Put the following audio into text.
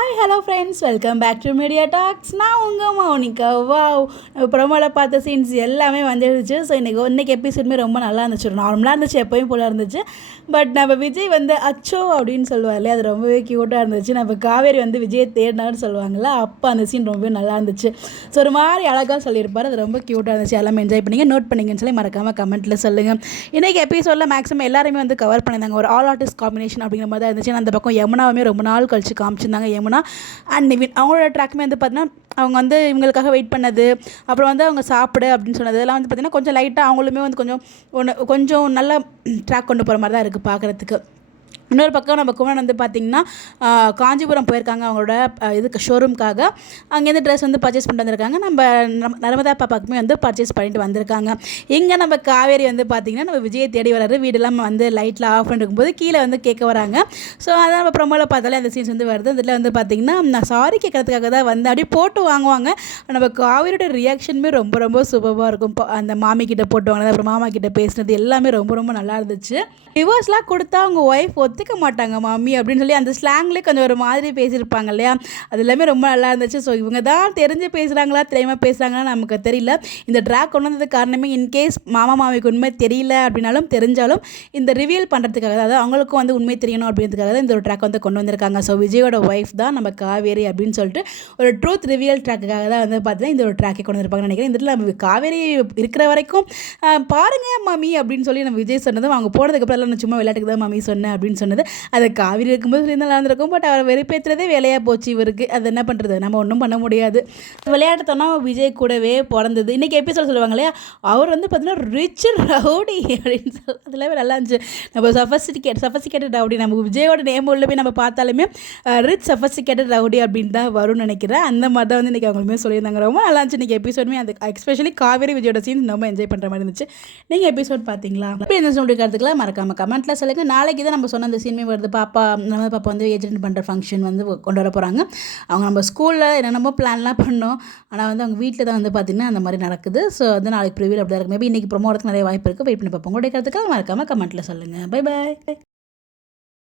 Hi hello friends, welcome back to media talks. நான் உங்கள் Mounika. Wow, ப்ரோமோவில் பார்த்த சீன்ஸ் எல்லாமே வந்துருந்துச்சு. ஸோ இன்றைக்கி எபிசோடுமே ரொம்ப நல்லா இருந்துச்சு. நார்மலாக இருந்துச்சு, எப்போயும் போல் இருந்துச்சு. பட் நம்ம விஜய் அச்சோ அப்படின்னு சொல்லுவார் இல்லையா, அது ரொம்பவே க்யூட்டாக இருந்துச்சு. நம்ம காவேரி விஜயை தேடினார்னு சொல்லுவாங்கள்ல, அப்போ அந்த சீன் ரொம்பவே நல்லா இருந்துச்சு. ஸோ ஒரு மாதிரி அழகாக சொல்லியிருப்பார், அது ரொம்ப க்யூட்டாக இருந்துச்சு. எல்லாமே என்ஜாய் பண்ணிங்க, நோட் பண்ணிங்கன்னு சொல்லி மறக்காமல் கமெண்ட்டில் சொல்லுங்கள். இன்றைக்கி எபிசோடில் மேக்ஸிமம் எல்லாருமே கவர் பண்ணியிருந்தாங்க. ஒரு ஆல் ஆர்டிஸ்ட் காம்பினேஷன் அப்படிங்கிற மாதிரி தான் இருந்துச்சு. அந்த பக்கம் யமுனாவுமே ரொம்ப நாள் கழிச்சு காமிச்சிருந்தாங்க. யமுனா அண்ட் நிவின் அவங்களோட ட்ராக்குமே பார்த்தீங்கன்னா, அவங்க இவங்களுக்காக வெயிட் பண்ணது, அப்புறம் அவங்க சாப்பிடு அப்படின்னு சொன்னது இதெல்லாம் பார்த்தீங்கன்னா கொஞ்சம் லைட்டாக அவங்களுமே கொஞ்சம் நல்ல ட்ராக் கொண்டு போகிற மாதிரி தான் இருக்குது பார்க்குறதுக்கு. இன்னொரு பக்கம் நம்ம குமரன் பார்த்திங்கன்னா காஞ்சிபுரம் போயிருக்காங்க அவங்களோட இதுக்கு ஷோரூம்க்காக. அங்கேருந்து ட்ரெஸ் பர்ச்சேஸ் பண்ணிட்டு வந்திருக்காங்க. நம்ம நர்மதா பாப்பாக்குமே பர்ச்சேஸ் பண்ணிட்டு வந்திருக்காங்க. இங்கே நம்ம காவேரி பார்த்திங்கன்னா நம்ம விஜயை தேடி வராரு. வீடெல்லாம் லைட்டில் ஆஃப் பண்ணிருக்கும்போது கீழே கேட்க வராங்க. ஸோ அதான் நம்ம ப்ரொமோவில் பார்த்தாலே அந்த சீன்ஸ் வருது. அதில் பார்த்திங்கன்னா நான் சாரி கேட்கறதுக்காக தான் அப்படியே போட்டு வாங்குவாங்க. நம்ம காவேரியோட ரியாக்ஷனுமே ரொம்ப ரொம்ப சூப்பராக இருக்கும். அந்த மாமி கிட்ட போட்டு வாங்கினது, அப்புறம் மாமா கிட்ட பேசினது எல்லாமே ரொம்ப ரொம்ப நல்லா இருந்துச்சு. டிவோர்ஸ்லாம் கொடுத்தா அவங்க ஒய்ஃப் ஒத்துக்க மாட்டாங்க மாமி அப்படின்னு சொல்லி அந்த ஸ்லாங்லேயே கொஞ்சம் ஒரு மாதிரி பேசியிருப்பாங்க இல்லையா, அது எல்லாமே ரொம்ப நல்லா இருந்துச்சு. ஸோ இவங்க தான் தெரிஞ்சு பேசுகிறாங்களா தெரியாமல் பேசுகிறாங்களா நமக்கு தெரியல. இந்த ட்ராக் கொண்டு வந்தது காரணமே இன்கேஸ் மாமா மாமிக்கு உண்மை தெரியல அப்படின்னாலும் தெரிஞ்சாலும் இந்த ரிவீல் பண்ணுறதுக்காக தான், அதாவது அவங்களுக்கும் உண்மை தெரியணும் அப்படின்றதுக்காக தான் இந்த ஒரு ட்ராக் கொண்டு வந்திருக்காங்க. ஸோ விஜயோட ஒய்ஃப் தான் நம்ம காவேரி அப்படின்னு சொல்லிட்டு ஒரு ட்ரூத் ரிவியல் ட்ராக்குக்காக தான் பார்த்தீங்கன்னா இந்த ஒரு ட்ராக்கை கொண்டு வந்திருப்பாங்கன்னு நினைக்கிறேன். இந்த இடத்துல காவேரி இருக்கிற வரைக்கும் பாருங்கள் மாமி அப்படின்னு சொல்லி நம்ம விஜய் சொன்னதும், அவங்க போனதுக்கப்புறம் நான் சும்மா விளையாட்டுக்கு தான் மாமி சொன்னேன் அப்படின்னு சொன்னது, அதை காவிரி இருக்கும்போது நல்லா இருந்திருக்கும். பட் அவர் வெறுப்பேற்றுறதே வேலையாக போச்சு இவருக்கு. அது என்ன பண்ணுறது, நம்ம ஒன்றும் பண்ண முடியாது. விளையாட்டுத்தோன்னா விஜய் கூடவே பிறந்தது. இன்றைக்கி எபிசோட் சொல்லுவாங்க இல்லையா, அவர் பார்த்தீங்கன்னா ரிச் ரவுடி அப்படின்னு சொல்லி அதெல்லாமே நல்லா இருந்துச்சு. நம்ம சஃபஸ்டிகேட்டட் ரவுடி, நம்ம விஜயோட நேம் உள்ள போய் நம்ம பார்த்தாலுமே ரிச் சஃபஸ்டிகேட்டட் ரவுடி அப்படின்னு தான் வரும்னு நினைக்கிறேன். அந்த மாதிரி தான் இன்றைக்கி அவங்களுமே சொல்லியிருந்தாங்க. ரொம்ப நல்லா இருந்துச்சு இன்றைக்கி எபிசோடுமே. அது எஸ்பெஷலி காவேரி விஜயோட சீன்ஸ் ரொம்ப என்ஜாய் பண்ணுற மாதிரி இருந்துச்சு. நீங்கள் எபிசோட் பார்த்தீங்களா? அப்படி என்ன சொல்லிக்கிறதுக்குலாம் மறக்காமல் கமெண்ட்டில் சொல்லுங்கள். நாளைக்கு தான் நம்ம சொன்ன அந்த சீனுமே வருது. பாப்பா ஏஜென்ட் பண்ணுற ஃபங்க்ஷன் கொண்டு வர போகிறாங்க. அவங்க நம்ம ஸ்கூலில் என்னென்னமோ பிளான்லாம் பண்ணோம், ஆனால் அவங்க வீட்டில் தான் பார்த்திங்கன்னா அந்த மாதிரி நடக்குது. ஸோ நாளைக்கு ப்ரிவியூல் அப்படி தான் இருக்கும். மேபி இன்றைக்கி ப்ரொமோ வரதுக்கு நிறைய வாய்ப்பு இருக்குது. வெயிட் பண்ணி பார்ப்போம். உங்களுடைய கருத்துக்காக மறக்காமல் கமெண்ட்டில் சொல்லுங்கள். Bye bye.